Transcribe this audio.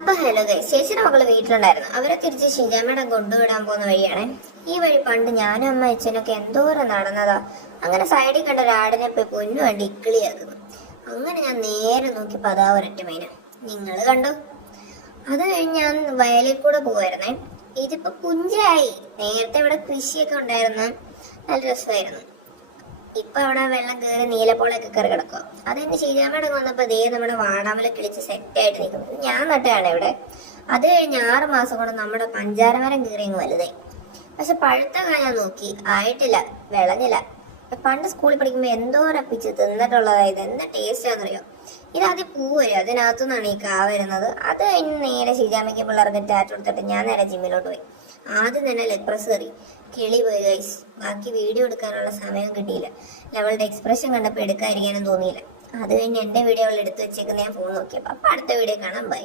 അപ്പൊ hello guys, ചേച്ചിയുടെ മകള് വീട്ടിലുണ്ടായിരുന്നു. അവരെ തിരിച്ച് ഷിജാമ്മേടം കൊണ്ടുവിടാൻ പോകുന്ന വഴിയാണ്. ഈ വഴി പണ്ട് ഞാനും അമ്മ അച്ഛനൊക്കെ എന്തോരം നടന്നതാ. അങ്ങനെ സൈഡിൽ കണ്ട ഒരാടിനെ പോയി പൊന്നു കണ്ട് ഇക്കിളിയാക്കുന്നു. അങ്ങനെ ഞാൻ നേരെ നോക്കിയപ്പോ അതാ ഒരൊറ്റ മീന. നിങ്ങൾ കണ്ടോ? അത് കഴിഞ്ഞ് ഞാൻ വയലിൽ കൂടെ പോവായിരുന്നേ. ഇതിപ്പോ പുഞ്ചയായി. നേരത്തെ ഇവിടെ കൃഷിയൊക്കെ ഉണ്ടായിരുന്നു, നല്ല രസമായിരുന്നു. ഇപ്പൊ അവിടെ വെള്ളം കയറി നീലപ്പോളൊക്കെ കയറി കിടക്കുക. അതെന്നെ ഷിജാമ്മയുടെ വന്നപ്പോ ദേ നമ്മുടെ വാടാമല കിളിച്ച് സെറ്റായിട്ട് നിൽക്കുന്നത് ഞാൻ നട്ടയാണ് ഇവിടെ. അത് കഴിഞ്ഞ് 6 മാസം കൊണ്ട് നമ്മുടെ പഞ്ചാരമരം കീറിയങ്ങ് വലുതായി. പക്ഷെ പഴുത്ത കായ നോക്കി ആയിട്ടില്ല, വിളഞ്ഞില്ല. പണ്ട് സ്കൂളിൽ പഠിക്കുമ്പോ എന്തോരം പിച്ച് തിന്നിട്ടുള്ളതായത്, എന്താ ടേസ്റ്റ് ആണെന്നറിയോ. ഇതാദ്യം പൂ വരും, അതിനകത്തുനിന്നാണ് ഈ കാ വരുന്നത്. അത് കഴിഞ്ഞ് നേരെ ഷിജാമ്മയ്ക്ക് പിള്ളേർക്ക് ടാറ്റ കൊടുത്തിട്ട് ഞാൻ നേരെ ജിമ്മിലോട്ട് പോയി. ആദ്യം തന്നെ ലെഗ് പ്രസ് കയറി, കിളി പോയി ഗൈസ്. ബാക്കി വീഡിയോ എടുക്കാനുള്ള സമയം കിട്ടിയില്ല. അവളുടെ എക്സ്പ്രഷൻ കണ്ടപ്പോൾ എടുക്കാതിരിക്കാനും തോന്നിയില്ല. അത് കഴിഞ്ഞ് എന്റെ വീഡിയോ അവൾ എടുത്തു വെച്ചേക്കുന്ന ഞാൻ ഫോൺ നോക്കിയപ്പോൾ. അപ്പൊ അടുത്ത വീഡിയോ കാണാൻ ബൈ.